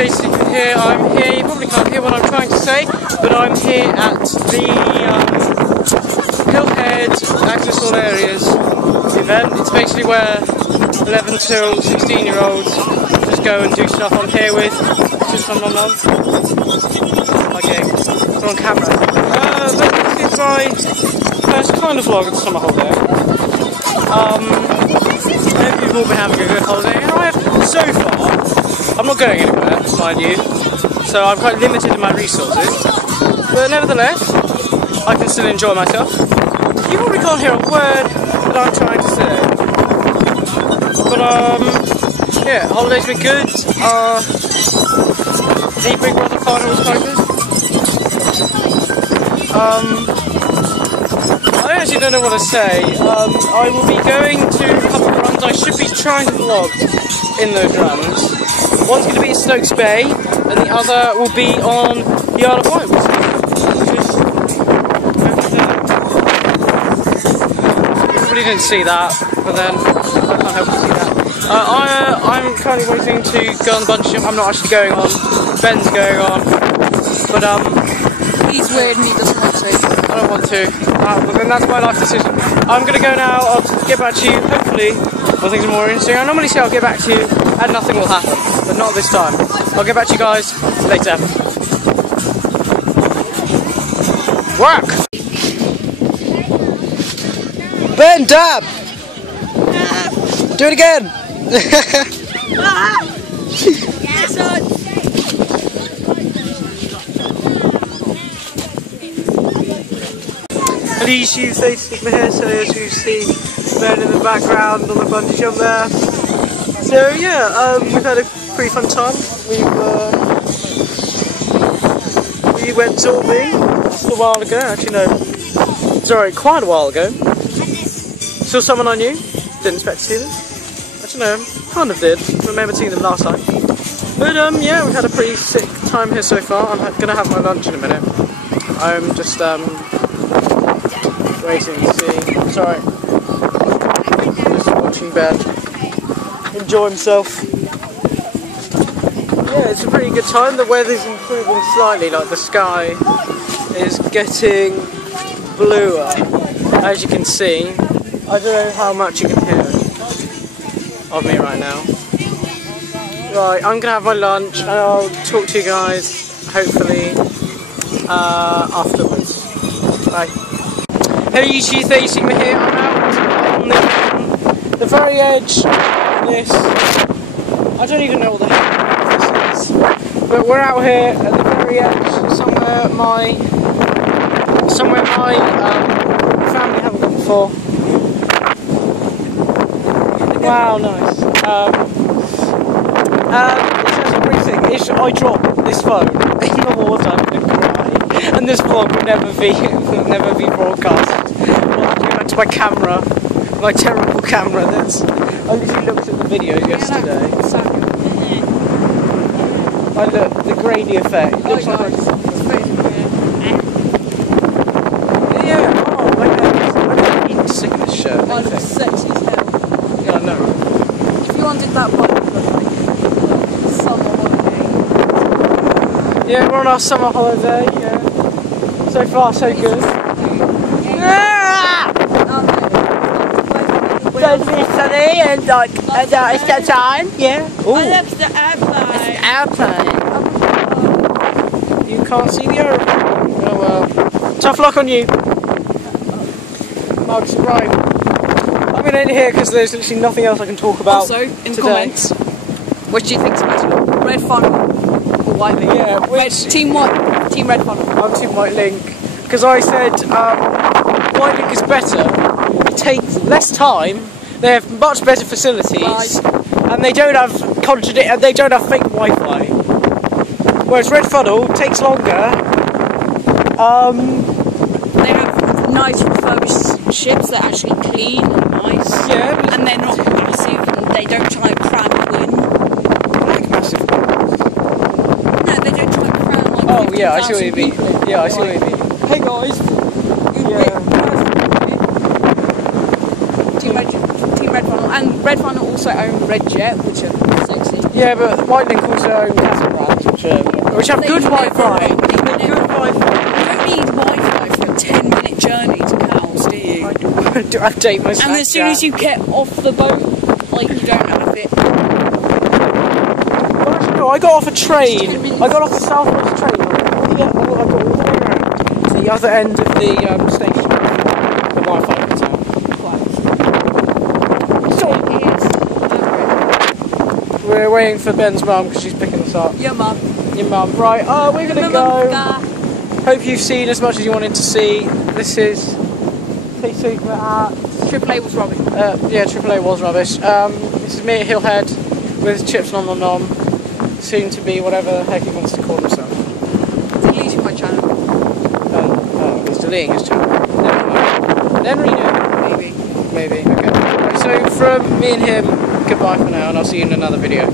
Stacey here. I'm here, you probably can't hear what I'm trying to say, but I'm here at the Hillhead Access All Areas event. It's basically where 11 till 16 year olds just go and do stuff. I'm here with just my mum. Okay, it's on camera. This is my first kind of vlog of the summer holiday. I hope you've all been having a good holiday, and I have so far. I'm not going anywhere, mind you, so I'm quite limited in my resources, but nevertheless, I can still enjoy myself. You probably can't hear a word that I'm trying to say, but yeah, holidays were good. The Big Brother final was quite good. I actually don't know what to say. I will be going to a couple of runs. I should be trying to vlog in those runs. One's going to be at Stokes Bay, and the other will be on the Isle of Wight. You probably didn't see that, but then I can't help but see that. I'm currently waiting to go on the bungee jump. I'm not actually going on. Ben's going on, but he's weird and he doesn't want to. I don't want to, but then that's my life decision. I'm going to go now. I'll get back to you, hopefully, when things are more interesting. I normally say I'll get back to you and nothing will happen, but not this time. I'll get back to you guys later. Work! Ben, dab! Do it again! Yes, son! Please use Sigma here, so as you see Ben in the background on the bungee jump there. So yeah, we've had a pretty fun time. We went to Orkney just a while ago, actually no, sorry, quite a while ago. Saw someone I knew, didn't expect to see them. Actually no, kind of did, remember seeing them last time. But yeah, we've had a pretty sick time here so far. I'm gonna have my lunch in a minute. I'm just waiting to see. Sorry. Just watching Ben enjoy himself. Yeah, it's a pretty good time. The weather's improving slightly, like the sky is getting bluer, as you can see. I don't know how much you can hear of me right now. Right, I'm gonna have my lunch and I'll talk to you guys, hopefully, afterwards. Bye. Hello YouTube, Sigma here. I'm out on the very edge of this. I don't even know what the heck this is. But we're out here at the very edge, somewhere my family haven't gone before. Wow, nice. It's actually pretty sick. I dropped this phone in the water and this vlog will never be broadcast. I'll go back to my camera, my terrible camera. I literally looked at the videos yesterday. I look, the grainy effect. It looks like yeah. Oh my god, I'm even sick of this shirt. I look sexy as hell. Yeah, I know, right? If you wanted that one, it would look like summer holiday. Yeah, we're on our summer holiday, yeah. So far, so good. It's sunny and like, it's that time. Yeah. Ooh. Oh, look, the airplane. It's an airplane. You can't see the aeroplane. Oh well. Tough luck on you. Mugs, right. I'm going to end here because there's literally nothing else I can talk about. Also, in the today. comments, which do you think's better? Red funnel or white link? Yeah, Team White, Team Red funnel. I'm Team White Link because I said White Link is better. It takes less time. They have much better facilities, right. And they don't have they don't have fake Wi-Fi. Whereas Red Funnel takes longer. They have nice refurbished ships. They're actually clean and nice. Yeah, and they're not massive. And they don't try and cram you in. Like massive. No, they don't try and cram like. Oh yeah, I see what you mean. People. Yeah, I see what you mean. Hey guys. Yeah. Team Red Funnel, and Red Funnel also own Red Jet, which are sexy. Yeah, but White Link also own Catamaran. Which have good Wi-Fi. They Good never- Wi-Fi. You don't need Wi-Fi for a 10-minute journey to Cowes, do you? I do update my Snapchat. And as soon as you get off the boat, like, you don't have it. No, I got off a train. I got off the South West train. Yeah, I got all the way around to the other end of the station. The Wi-Fi went out. So, we're waiting for Ben's mum because she's picking us up. Your mum. Your mum. Right, we're going to go. Hope you've seen as much as you wanted to see. This is T-Super at... AAA was rubbish. Yeah, AAA was rubbish. This is me at Hillhead with Chips Nom Nom Nom. Soon to be whatever the heck he wants to call himself. Deleting my channel. Oh, he's deleting his channel. Never mind. Then renew. Maybe. Maybe, okay. Right, so from me and him, goodbye for now, and I'll see you in another video.